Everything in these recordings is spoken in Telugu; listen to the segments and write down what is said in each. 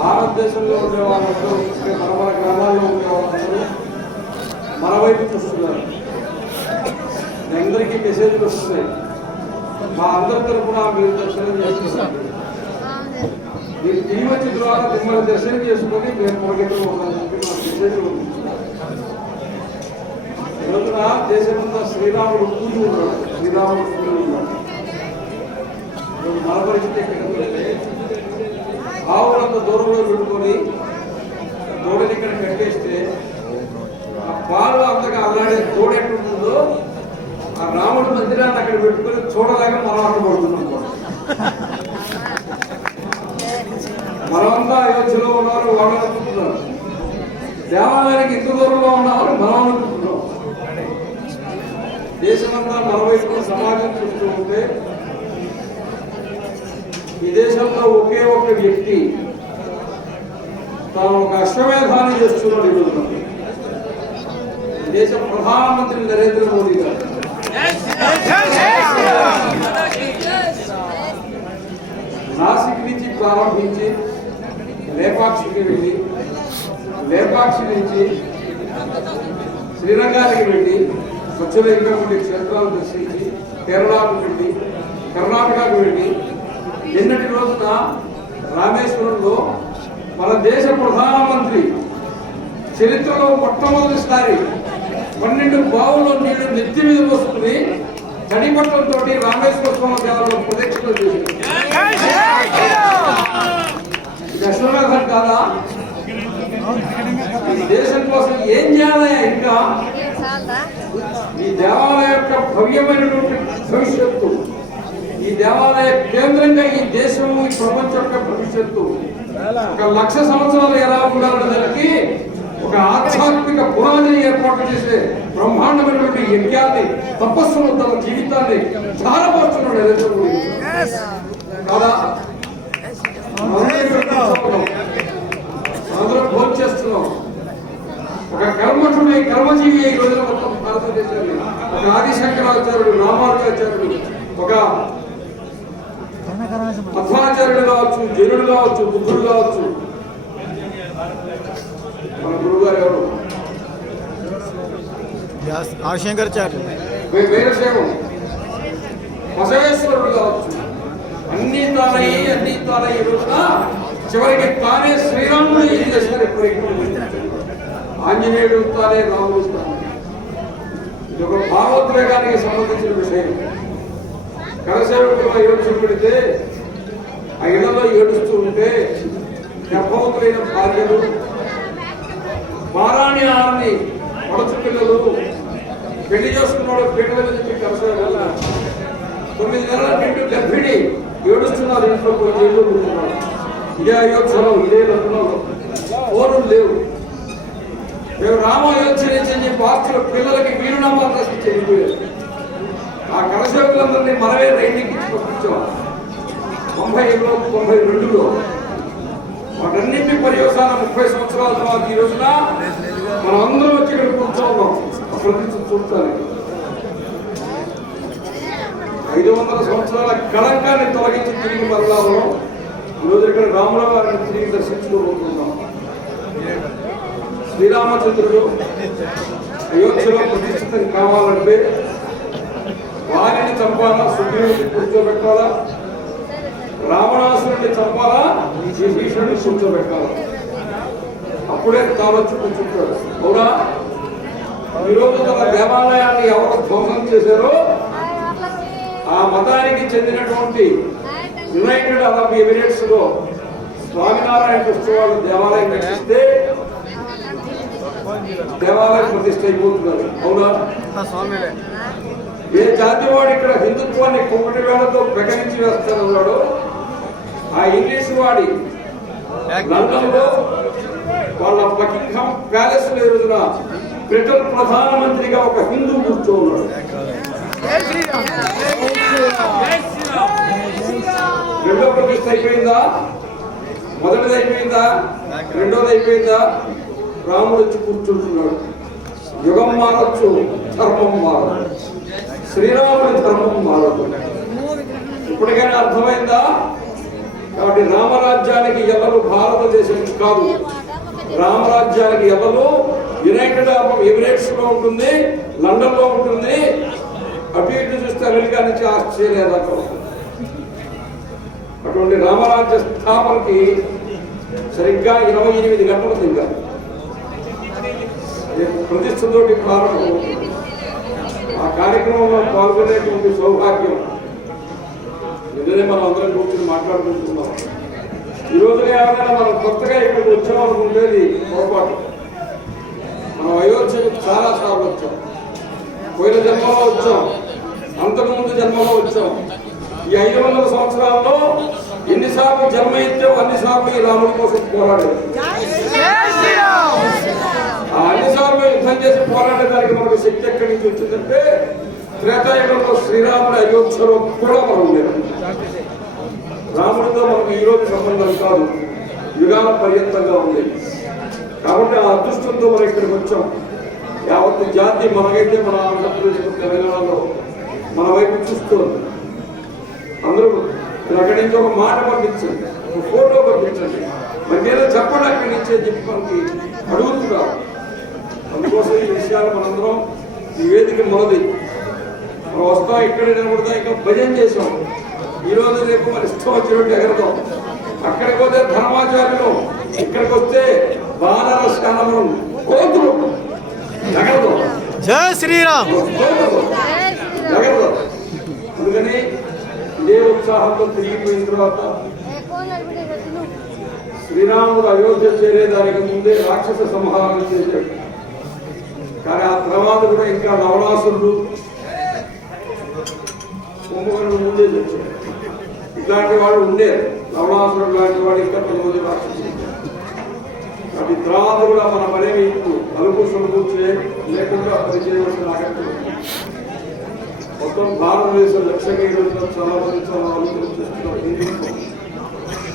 భారతదేశంలో ఉండే వాళ్ళందరూ మన గ్రామాల్లో ఉండే వాళ్ళందరూ మన వైపు చూస్తున్నారు. అందరికీ మెసేజ్లు వస్తున్నాయి. మా అందరి తరఫున మీరు దర్శనం చేసుకున్నారు. మీరు టీవీ వచ్చిన ద్వారా మిమ్మల్ని దర్శనం చేసుకొని మేము మొదటి మెసేజ్లు ఉంది. ఈరోజున దేశమంతా శ్రీరాముడు పూజ ఉన్నాడు. శ్రీరాముడు పూజ ఉన్నాడు. మన పరిస్థితి ఎక్కడంటే ఆవులంత దూరంలో పెట్టుకొని దూడని ఇక్కడ కట్టేస్తే ఆ పాలు అంతగా అల్లాడే దూడ ఎట్టుంటుందో ఆ రాముడి మందిరాన్ని అక్కడ పెట్టుకొని చూడలేక మనం అడ్డుపడుతున్నాం. మనమంతా అయోధ్యలో ఉన్నారు, వాళ్ళు అనుకుంటున్నారు. దేవాలయానికి ఇంత దూరంలో ఉన్నామని మనం అనుకుంటున్నాం. దేశమంతా మన వైపు సమాజం చూస్తూ ఉంటే ఈ దేశంలో ఒకే ఒక్క వ్యక్తి తాను ఒక అశ్వమేధాన్ని చేస్తున్నాడు. ఈరోజు దేశ ప్రధానమంత్రి నరేంద్ర మోదీ గారు నాసిక్ నుంచి ప్రారంభించి లేపాక్షికి వెళ్ళి, లేపాక్షి నుంచి శ్రీరంగానికి వెళ్ళి స్వచ్ఛలింగం ఉండే క్షేత్రాలు దర్శించి కేరళకు వెళ్ళి, కర్ణాటకకు వెళ్ళి, నిన్నటి రోజున రామేశ్వరంలో మన దేశ ప్రధానమంత్రి చరిత్రలో మొట్టమొదటిసారి 12 బావుల్లో నీళ్లు నెత్తి మీద పోసుకుని తడిపట్టంతో రామేశ్వర స్వామి దేవాలయంలో ప్రదక్షిణలు చేసింది. అశ్వమేధం కాదా? దేశం కోసం ఏం చేయాలి? ఇంకా ఈ దేవాలయం యొక్క భవ్యమైనటువంటి భవిష్యత్తు, ఈ దేవాలయ కేంద్రంగా ఈ దేశము, ఈ ప్రపంచం యొక్క భవిష్యత్తు 1,00,000 సంవత్సరాలు ఎలా ఉండాలనే దానికి ఒక ఆధ్యాత్మిక పునాదిని ఏర్పాటు చేసే బ్రహ్మాండమైనటువంటి యజ్ఞాన్ని, తపస్సును, తన జీవితాన్ని ధారపోస్తున్నాడు నరేంద్ర మోదీ కాదా? అందరం భోజనం చేస్తున్నాం. ఒక కర్మఠుడు, కర్మజీవి ఈ రోజున మొత్తం భారతదేశాన్ని ఒక ఆదిశంకరాచార్యుడు, రామానుజాచార్యుడు, ఒక మధ్వాచార్యుడు కావచ్చు, జనుడు కావచ్చు, బుద్ధుడు కావచ్చు. మన గురువు గారు ఎవరు? ఆదిశంకరాచార్యులు. వీరశైవం బసవేశ్వరుడు కావచ్చు. అన్ని తానై ఈ రోజున చివరికి తానే శ్రీరాముడు ఏం చేశారు? ఆంజనేయుడు తానే, రాముడు తానే. ఇది ఒక భావోద్వేగానికి సంబంధించిన విషయం. కరసేవకులు ఏడుచు పెడితే ఆ ఇళ్లలో ఏడుస్తూ ఉంటే గర్భవతులైన భార్యలు, మారాణి ఆరిని పడచు పిల్లలు, పెళ్లి చేసుకున్నాడు పీటల నుంచి కరసేవ 9 నెలల నిండు గర్భిణి ఏడుస్తున్నారు. ఇంట్లో పోయి జైల్లో కూర్చున్నారు. ఇదే అయోధ్యలో, ఇదే లగ్నంలో ఫోన్లు లేవు. మేము రామాయోధ్య నుంచి అని చెప్పి ఆస్తులు పిల్లలకి వీరునామాలు రాసి చెల్లిపోయారు. ఆ కరసేవకులందరినీ మనమే రైటింగ్ ఇచ్చి పంపించాం 91లో 92లో. వాటన్నింటి పర్యవసానం 30 సంవత్సరాల తర్వాత ఈ రోజున మనం అందరం వచ్చి ఇక్కడ కూర్చోన్నాం. అసలు చూడాలి 500 సంవత్సరాల కళంకాన్ని తొలగించి తిరిగి మరలాలో ఈరోజు ఇక్కడ రాముల వారిని తిరిగి దర్శించుకోబోతున్నాం. శ్రీరామచంద్రుడు అయోధ్యలో ప్రతిష్ఠితం కావాలంటే వారిని చంపాలా, సుగ్రీవుడిని కూర్చోబెట్టాలా, రావణాసురుడిని చంపాలా, విభీషణుడిని కూర్చోబెట్టాలా. అప్పుడే తాను వచ్చి కూర్చుంటాడు. అవునా? ఈరోజు తన దేవాలయాన్ని ఎవరు ధ్వంసం చేశారో ఆ మతానికి చెందినటువంటి యునైటెడ్ అరబ్ ఎమిరేట్స్ లో స్వామినారాయణ ట్రస్ట్ వాళ్ళు దేవాలయం కట్టిస్తే దేవాలయం ప్రతిష్ఠ అయిపోతున్నారు. అవునా? ఏ జాతి వాడు ఇక్కడ హిందుత్వాన్ని కుమ్మటి వేళతో ప్రకటించి వేస్తానన్నాడు ఆ ఇంగ్లీష్ వాడి లండన్ లో వాళ్ళ బకింగ్హామ్ ప్యాలెస్ లో రోజున బ్రిటన్ ప్రధానమంత్రిగా ఒక హిందూ కూర్చోన్నాడు. రెండో ప్రతిష్ఠ అయిపోయిందా? మొదటిది అయిపోయిందా? రెండోది అయిపోయిందా? రాముడు వచ్చి కూర్చుంటున్నాడు. యుగం మారచ్చు, ధర్మం మారదు. శ్రీరాముడి ధర్మం మారదు. ఇప్పటికైనా అర్థమైందా? కాబట్టి రామరాజ్యానికి ఎవరు భారతదేశం కాదు. రామరాజ్యానికి ఎవరు యునైటెడ్ అరబ్ ఎమిరేట్స్ లో ఉంటుంది, లండన్ లో ఉంటుంది, అటు ఇటు చూస్తే అమెరికా నుంచి ఆస్ట్రేలియా దాకా ఉంటుంది. అటువంటి రామరాజ్య స్థాపనకి సరిగ్గా 28 గంటలు ఇంకా ప్రతిష్టతోటి ప్రారంభం. ఆ కార్యక్రమంలో పాల్గొనేటువంటి సౌభాగ్యం నిన్ననే మనం అందరం కూర్చొని మాట్లాడుకుంటున్నాం. ఈ రోజున ఏమైనా మనం కొత్తగా ఇక్కడికి వచ్చామనుకుంటేది పొరపాటు. మనం అయోధ్యకు చాలా సార్లు వచ్చాం. పోయిన జన్మలో వచ్చాం, అంతకుముందు జన్మలో వచ్చాం. ఈ 500 సంవత్సరాల్లో ఎన్నిసార్లు జన్మ ఎత్తాం అన్నిసార్లు ఈ రాముడి కోసం పోరాడారు. ఆ అన్నిసార్లు యుద్ధం చేసి పోరాడేదానికి మనకు శక్తి ఎక్కడి నుంచి వచ్చిందంటే త్రేతాయుగంలో శ్రీరాముడి అయోధ్యలో కూడా మనం ఉండేది. రాముడితో మనకు ఈ రోజు సంబంధం కాదు, యుగాల పర్యంతంగా ఉంది. కాబట్టి ఆ అదృష్టంతో మనం ఇక్కడికి వచ్చాం. యావత్తు జాతి మనకైతే మన ఆంధ్రప్రదేశ్ తెలంగాణలో మన వైపు చూస్తుంది. అందరూ అక్కడి నుంచి ఒక మాట పంపించండి, ఒక ఫోటో పంపించండి, మనకి ఏదో చెప్పండి అక్కడి నుంచే చెప్పి మనకి అడుగుతున్నారు. అందుకోసం ఈ విషయాలు మనందరం ఈ వేదిక మొదటి మనం వస్తాం, ఇక్కడ నిలబడతాం, ఇంకా భజన చేసాం. ఈ రోజు రేపు మన ఇష్టం వచ్చినట్టు ఎగరదాం. అక్కడికి పోతే ధర్మాచార్యులు, ఇక్కడికి వస్తే బాణాల స్థానంలో కోతులు ఎగరదాం. జై శ్రీరామ్. ఎగరదాం. అందుకని ఇదే ఉత్సాహంతో తిరిగిపోయిన తర్వాత శ్రీరాముడు అయోధ్య చేరేదానికి ముందే రాక్షస సంహారం చేశాడు. కానీ ఆ తర్వాత కూడా ఇంకా నవనాసురుడు కుంభకర్ణుడు ముందే తెచ్చాడు. ఇట్లాంటి వాడు ఉండేది. నవనాసురుడు లాంటి వాడు ఇంకా కొంతమంది రాక్షసులు. కాబట్టి తర్వాత కూడా మన పనేమి అలుపు సొలుపు లేకుండా పని చేయవలసిన ఆగత్యం. మొత్తం భారతదేశం లక్ష్యంగా ఈరోజు చాలా మంది చాలా ఆలోచన.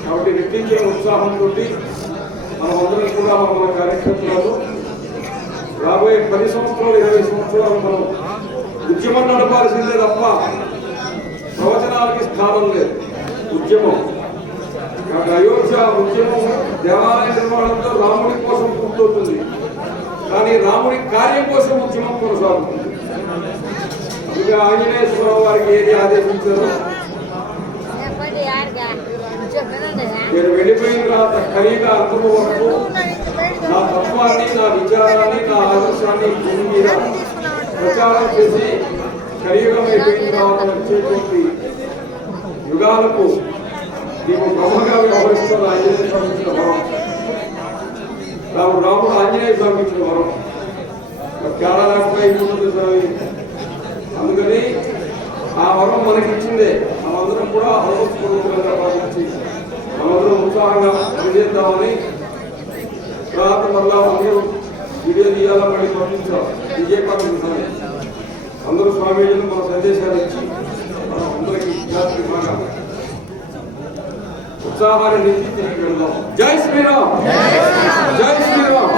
కాబట్టి రెట్టించిన ఉత్సాహంతో మనం అందరం కూడా మన కార్యక్రమాలు రాబోయే 10 సంవత్సరాలు 20 సంవత్సరాలు మనం ఉద్యమం నడపాల్సిందే తప్ప ప్రవచనాలకి స్థానం లేదు. ఉద్యమం కాబట్టి అయోధ్య ఉద్యమం దేవాలయ నిర్మాణంతో రాముడి కోసం పూర్తవుతుంది, కానీ రాముడి కార్యం కోసం ఉద్యమం కొనసాగుతుంది. అందుకే ఆంజనేయ స్వామి వారికి ఏది ఆదేశించారో నేను వెళ్ళిపోయిన తర్వాత ఖరీగా అంతము వరకు నా తత్వాన్ని, నా విచారాన్ని, నా ఆదర్శాన్ని భూమి మీద ప్రచారం చేసి కలియుగం అయిపోయిన తర్వాత వచ్చేటువంటి యుగాలకు నీకు బ్రహ్మగా వ్యవహరిస్తున్న ఆంజనేయ స్వామి ఇచ్చిన వరం. రాముడు ఆంజనేయ స్వామి ఇచ్చిన వరం చాలా లేకపోతే స్వామి. అందుకని ఆ వరం మనకిచ్చిందే. మనందరం కూడా అవసరంగా భావించి మనందరం ఉత్సాహంగా పనిచేద్దామని తర్వాత మళ్ళా అందరూ వీడియో తీయాలా మళ్ళీ పంపించాలి. విజయపాఠం అందరూ స్వామీజీలు మన సందేశాలు ఇచ్చి మనం అందరికీ విద్యార్థి బాగా ఉత్సాహాన్ని నింపి తిరిగి వెళ్దాం. జై శ్రీరామ్. జై శ్రీరామ్.